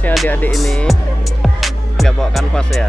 kanvasnya adik-adik ini. Nggak bawa kanvas ya.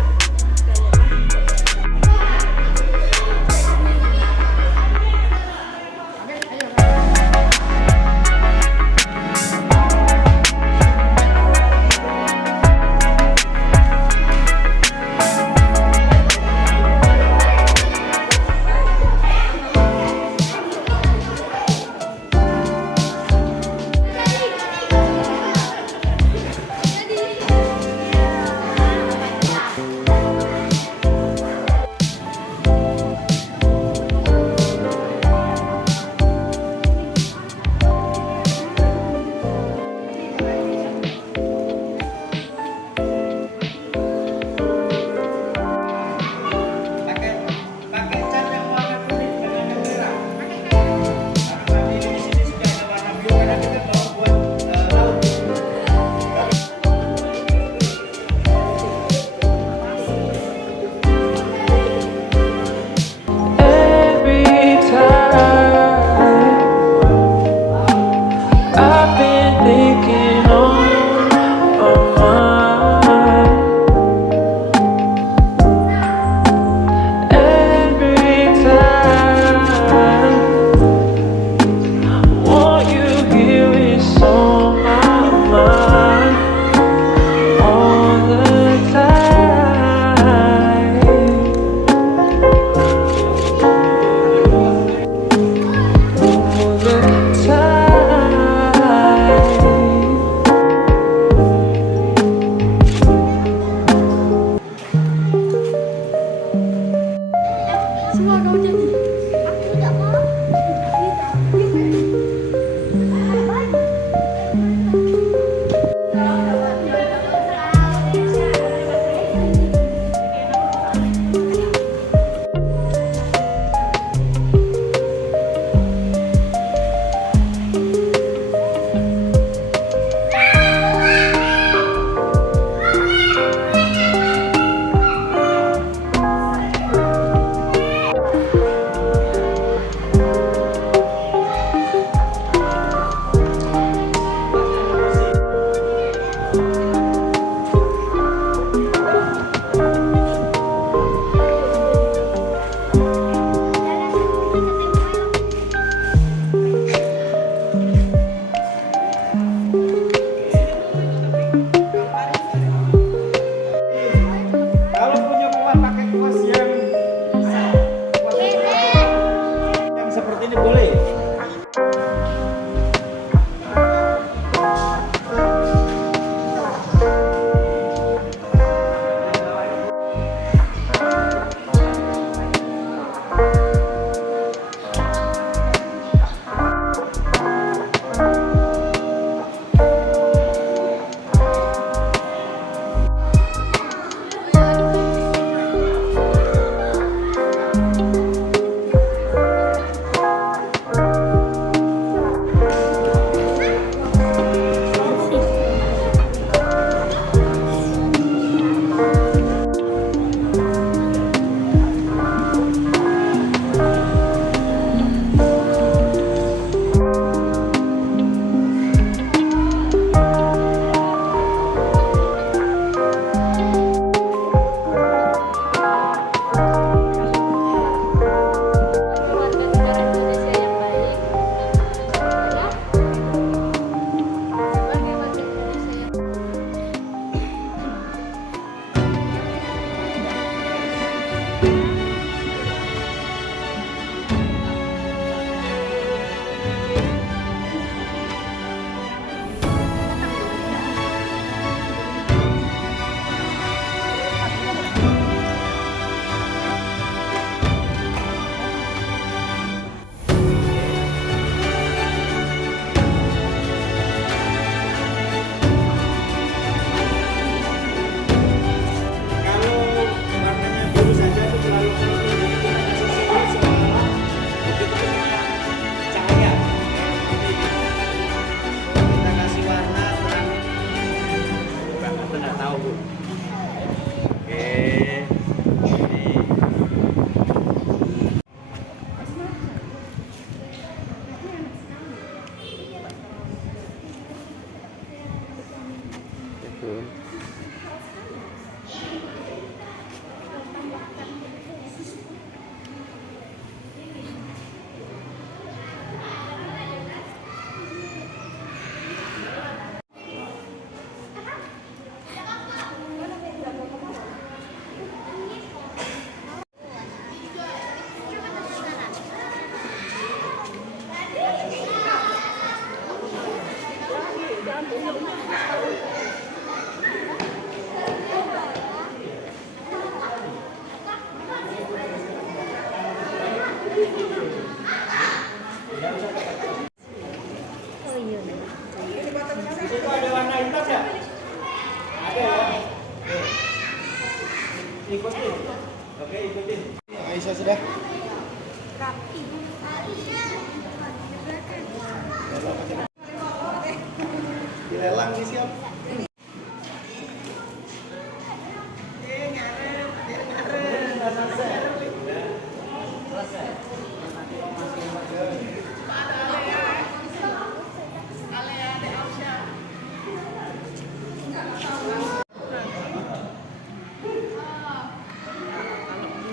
Ikutin. Oke, ikutin. Aisyah sudah. Rapi. Dilelang nih siap.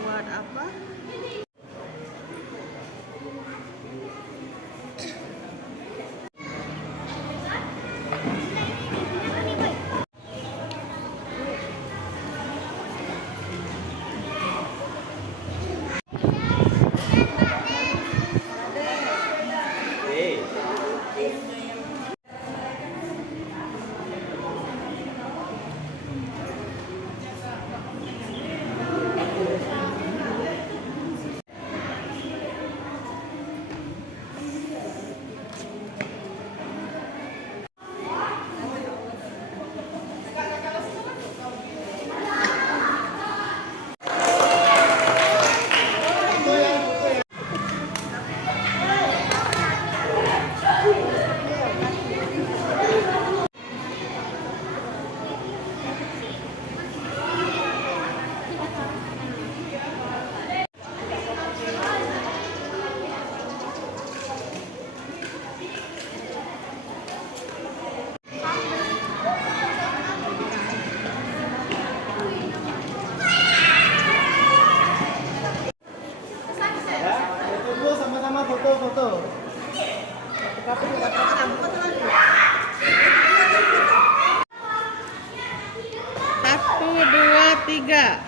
Buat apa? Foto sama-sama foto. Satu, dua, tiga.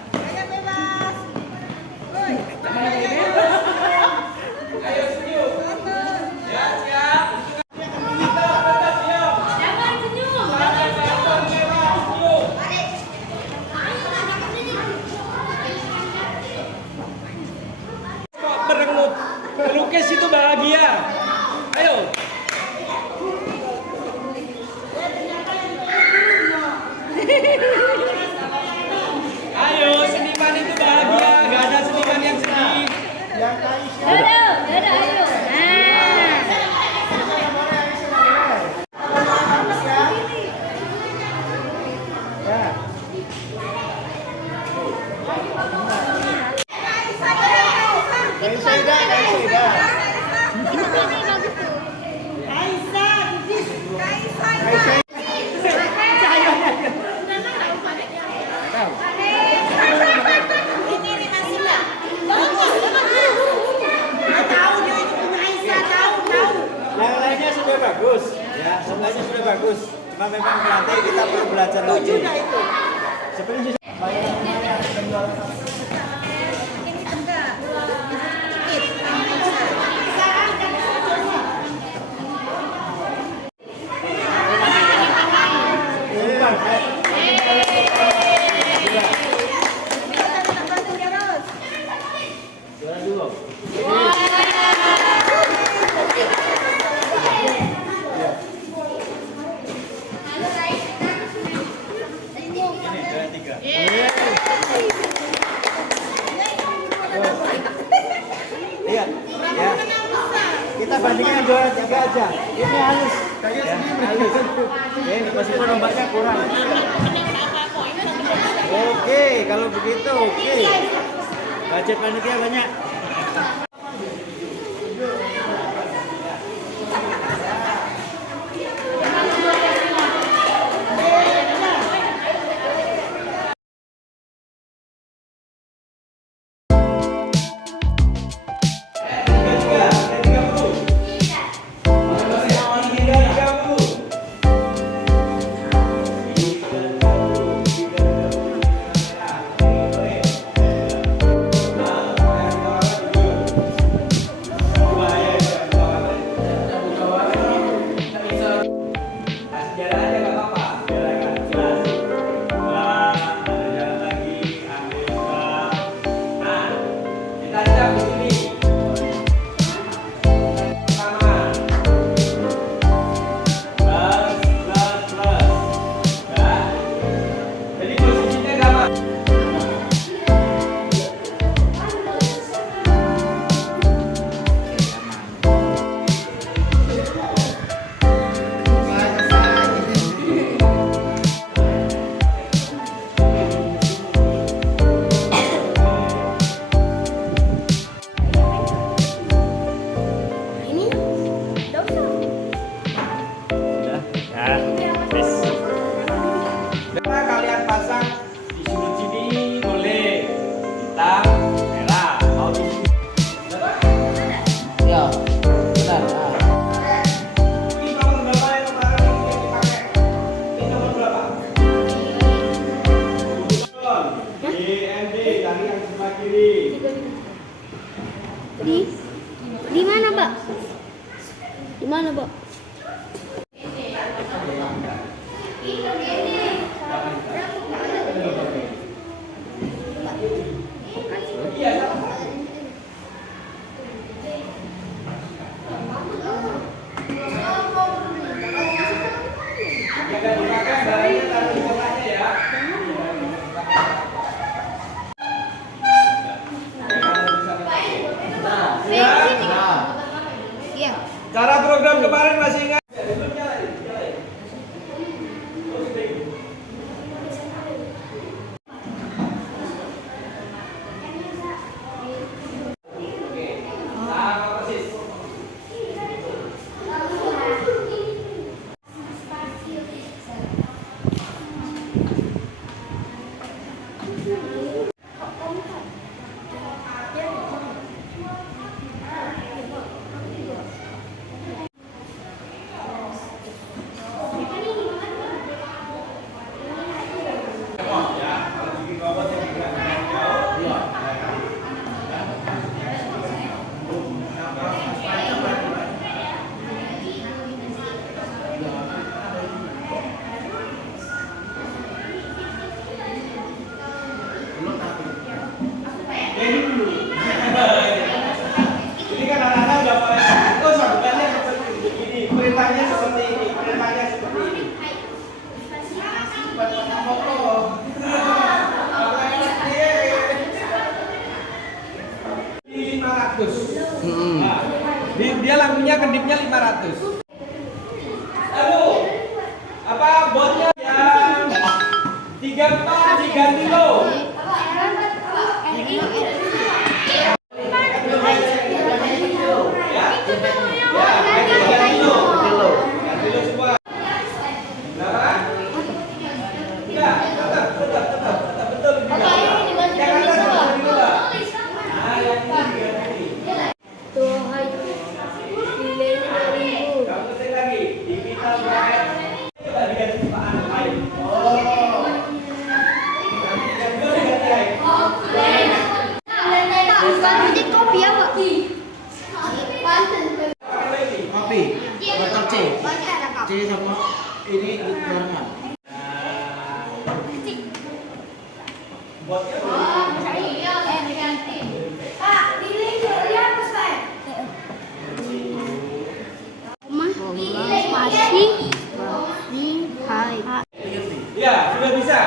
Merengut, melukis itu bahagia. Ayo. Ayo, seniman itu bahagia, gak ada seniman yang sedih. Yang Aisyah. Dadah, ayo. Ya. Aisyah dah, Aisyah dah. Ini bagus tuh. Aisyah. Yang lainnya sudah bagus, ya, sebenarnya sudah bagus. Cuma memang nanti kita perlu belajar lagi. Sebenarnya lihat, ya. Kita bandingkan juara 3 aja. Ini halus. Ya, halus. Ini meskipun ombaknya kurang. Oke, kalau begitu oke. Budget panitia banyak. kedipnya 500. Lalu apa botnya yang 34 diganti lo. Kopi. Botol C. C sama ini barengan. Ya, sudah bisa.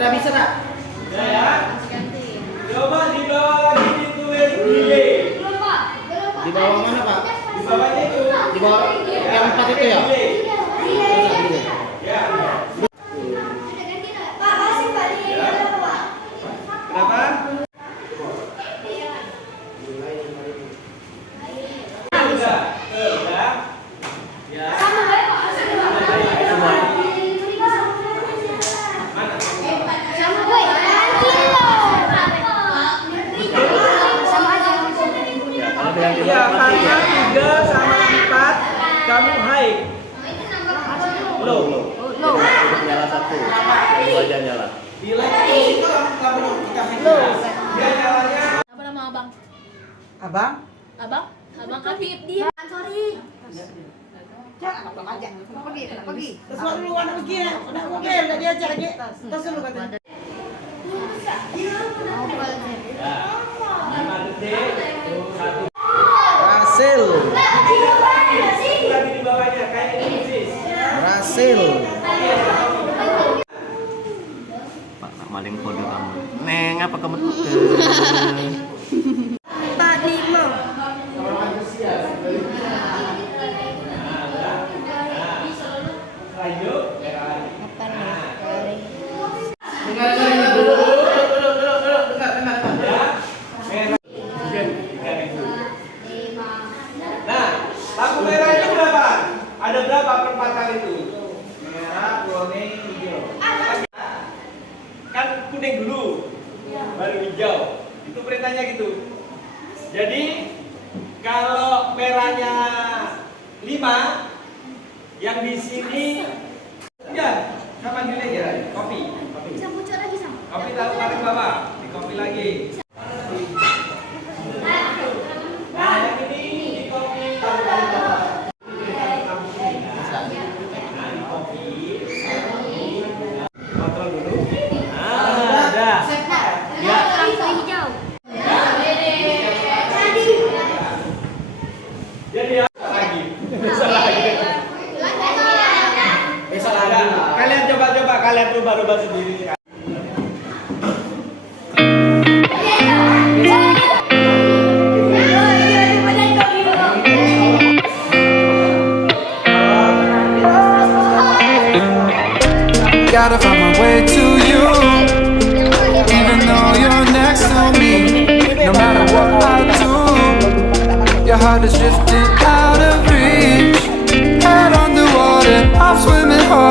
Sudah bisa tak? Ya. Coba di bawah lagi ditulis delay. Di bawah mana Pak? Di bawahnya itu. Di bawah yang 4 itu ya? Delay. Ya. Kenapa? Sudah. Sudah. Ya. Ya, karena 3 sama 4 kamu high. Low. Nyala satu, yang dua aja nyala. Bila itu kalau kita Dia nyalanya. Apa nama abang? Abang? Abang? Abang Habib dia. Sorry. Pergi. Terus lu anak pergi ya. Udah pergi, udah diajak lagi. Terus lu kata. Ya. 5 detik. 1. Berhasil. Lagi di bawahnya kayak ini persis. Berhasil. Pak, nak maling kode kamu. Neng, apa kamu tuh? 45. Lanjut. Nah, lampu merah itu berapa? Ada berapa perempatan itu? Merah, kuning, hijau. Kan kuning dulu, baru hijau. Itu perintahnya gitu. Jadi kalau merahnya 5, yang di sini ya sama gini aja. Kopi. Bisa bocor lagi sama. Kopi taruh paling bawah, di kopi lagi.